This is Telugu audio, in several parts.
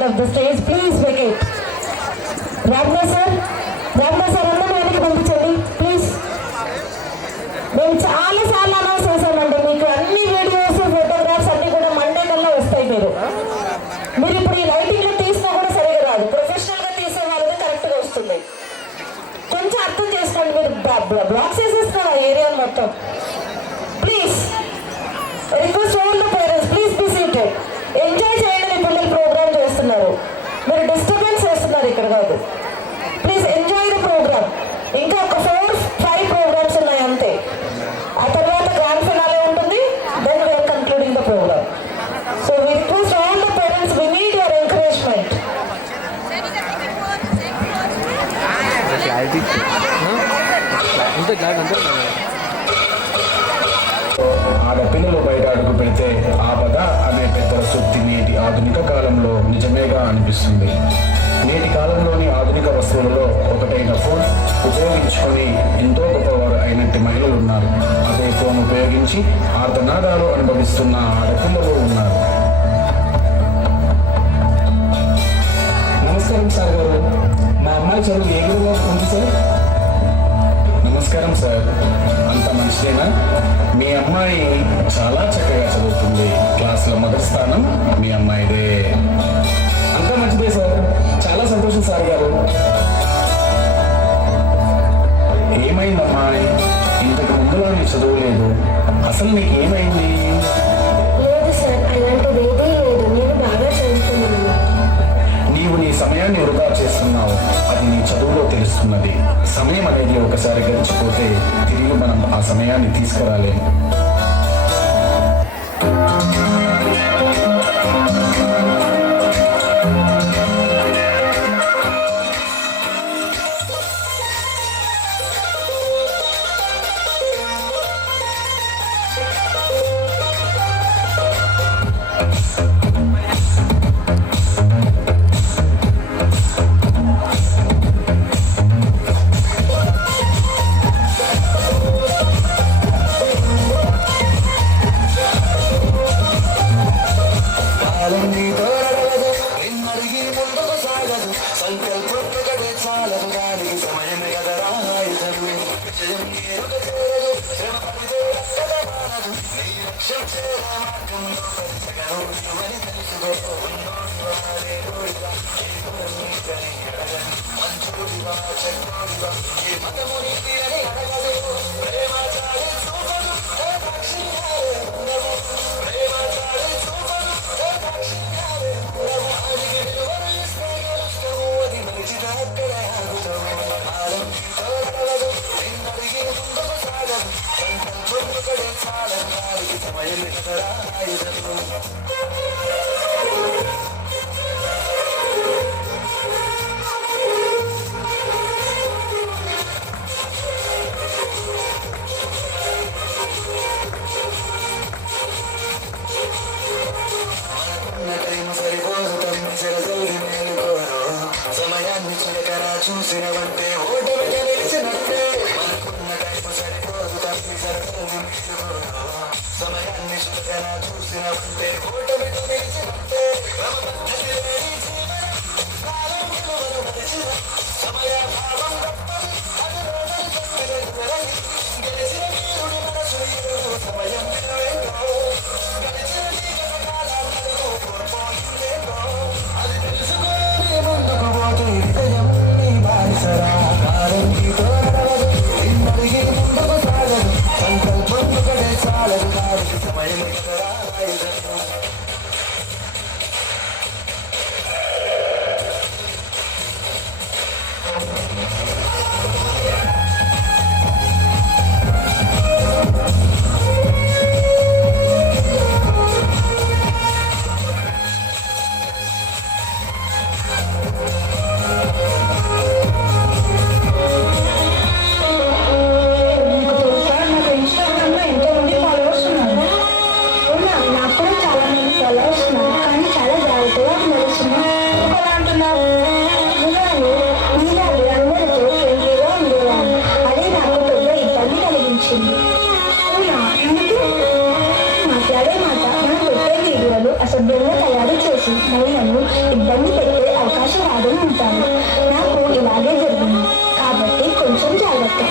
side of the stage. Please vacate. Ravna sir అందరూ వెనక్కి పంపించండి ప్లీజ్. మేము చాలా సార్లు అనౌన్స్ చేశామండి, మీకు అన్ని వీడియోస్ ఫోటోగ్రాఫ్స్ అన్ని కూడా మండే కల్లా వస్తాయి. మీరు ఇప్పుడు ఈ లైటింగ్ లో తీసినా కూడా సరిగా రాదు, ప్రొఫెషనల్ గా తీసే వాళ్ళది కరెక్ట్ గా వస్తుంది. కొంచెం అర్థం చేసుకోండి, మీరు బ్లాక్స్ చేసేస్తున్నారు ఆ ఏరియా మొత్తం. Please request all the parents, please be seated. Enjoy చేయండి, మీ పిల్లలు ప్రోగ్రామ్ చేస్తున్నారు, మీరు డిస్టర్బెన్స్ చేస్తున్నారు ఇక్కడ కాదు. Please enjoy the programme. ఇంకా ఒక 4-5 ప్రోగ్రామ్స్ ఉన్నాయి అంతే. ఆ తర్వాత గ్రాండ్ ఫినాలే ఉంటుంది, then we are concluding the programme. So we request all the parents, we need your encouragement. ఆడపిల్లలు బయట అడుగు పెడితే ఆపద అనే పెద్దల సూక్తి నేటి ఆధునిక కాలంలో నిజమేగా అనిపిస్తుంది. నేటి కాలంలోని ఆధునిక వస్తువులలో ఒకటైన ఫోన్ ఉపయోగించుకొని ఎంతో గొప్పవారు అయినట్టు మహిళలు ఉన్నారు. అదే ఫోన్ ఉపయోగించి ఆర్తనాదాలు అనుభవిస్తున్న ఆడపిల్లలు ఉన్నారు. నమస్కారం సార్ గారు, మా అమ్మాయి చదువు ఏ గ్రేడ్లో ఉంది సార్? నమస్కారం సార్, అంత మంచిదేనా? మీ అమ్మాయి చాలా చక్కగా చదువుతుంది, క్లాస్లో మొదటి స్థానం మీ అమ్మాయిదే. అంతా మంచిదే సార్, చాలా సంతోషం సార్ గారు. ఏమైంది అమ్మాయి, ఇంతకు ముందులో నీ చదువు లేదు, అసలు నీకు ఏమైంది? లేదు సార్, అలాంటిది ఏదీ లేదు, నేను బాగా చదువుతున్నాను. నీవు నీ సమయాన్ని వృధా చేస్తున్నావు, అది నీ చదువులో తెలుస్తున్నది. సమయం అనేది ఒకసారి గడిచిపోతే తిరిగి మనం ఆ సమయాన్ని తీసుకురాలేము. సమయాన్ని చిలకరా చూసినవంటే ఓటమి గెలిచినట్టే, మనకున్న టైపు సరిపోదు తప్పి సరసలు. సమయాన్ని చిలకరా చూసినవంటే ఓటమి గెలిచినట్టే, సమయ భావం తప్పది, అది గెలిచిన వీరుడి మనసు సమయం అది తెలుసుకోని ముందుకు పోతే హృదయం నీ బానిసరా. కాలంతో ఇన్నడిగి ముందుకు సాగదు, సంకల్పం ఒకటే చాలదు, దానికి సమయం అసభ్యంగా తయారు చేసి వచ్చి మళ్ళీ నన్ను ఇబ్బంది పెట్టే అవకాశం రాదని ఉంటాను. నాకు ఇలాగే జరిగింది కాబట్టి కొంచెం జాగ్రత్త.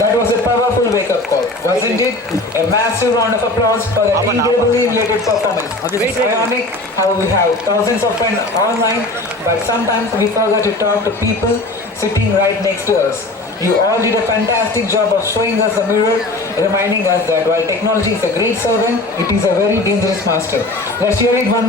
That was a powerful wake-up call, wasn't it? A massive round of applause for that incredibly related performance. It's ironic how we have thousands of friends online, but sometimes we forget to talk to people sitting right next to us. You all did a fantastic job of showing us a mirror, reminding us that while technology is a great servant, it is a very dangerous master. Let's hear it one more.